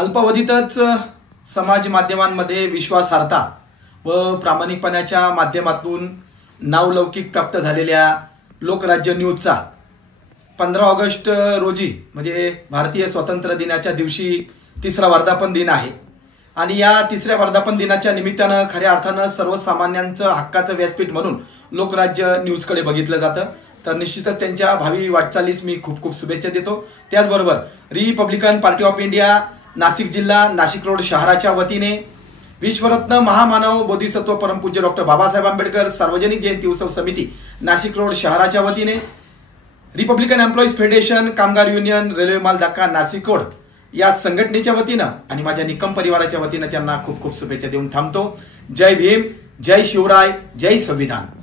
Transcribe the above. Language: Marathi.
अल्पावधीतच समाज माध्यमांमध्ये विश्वासार्हता व प्रामाणिकपणाच्या माध्यमातून नावलौकिक प्राप्त झालेल्या लोकराज्य न्यूजचा 15 ऑगस्ट रोजी म्हणजे भारतीय स्वातंत्र्य दिनाच्या दिवशी तिसरा वर्धापन दिन आहे आणि या तिसऱ्या वर्धापन दिनाच्या निमित्तानं खऱ्या अर्थानं सर्वसामान्यांचं हक्काचं व्यासपीठ म्हणून लोकराज्य न्यूजकडे बघितलं जातं। तर निश्चितच त्यांच्या भावी वाटचालीस मी खूप खूप शुभेच्छा देतो। त्याचबरोबर Republican party of India Nashik जिल्हा नाशिक रोड शहराच्या वतीने विश्वरत्न महामानव बोधिसत्व परमपूज्य डॉक्टर बाबासाहेब आंबेडकर सार्वजनिक जयंती उत्सव समिती नाशिक रोड शहराच्या वतीने रिपब्लिकन एम्प्लॉईज फेडरेशन कामगार युनियन रेल्वे माल धक्का नाशिक रोड या संघटनेच्या वतीनं आणि माझ्या निकम परिवाराच्या वतीनं त्यांना खूप खूप शुभेच्छा देऊन थांबतो। जय भीम, जय शिवराय, जय संविधान।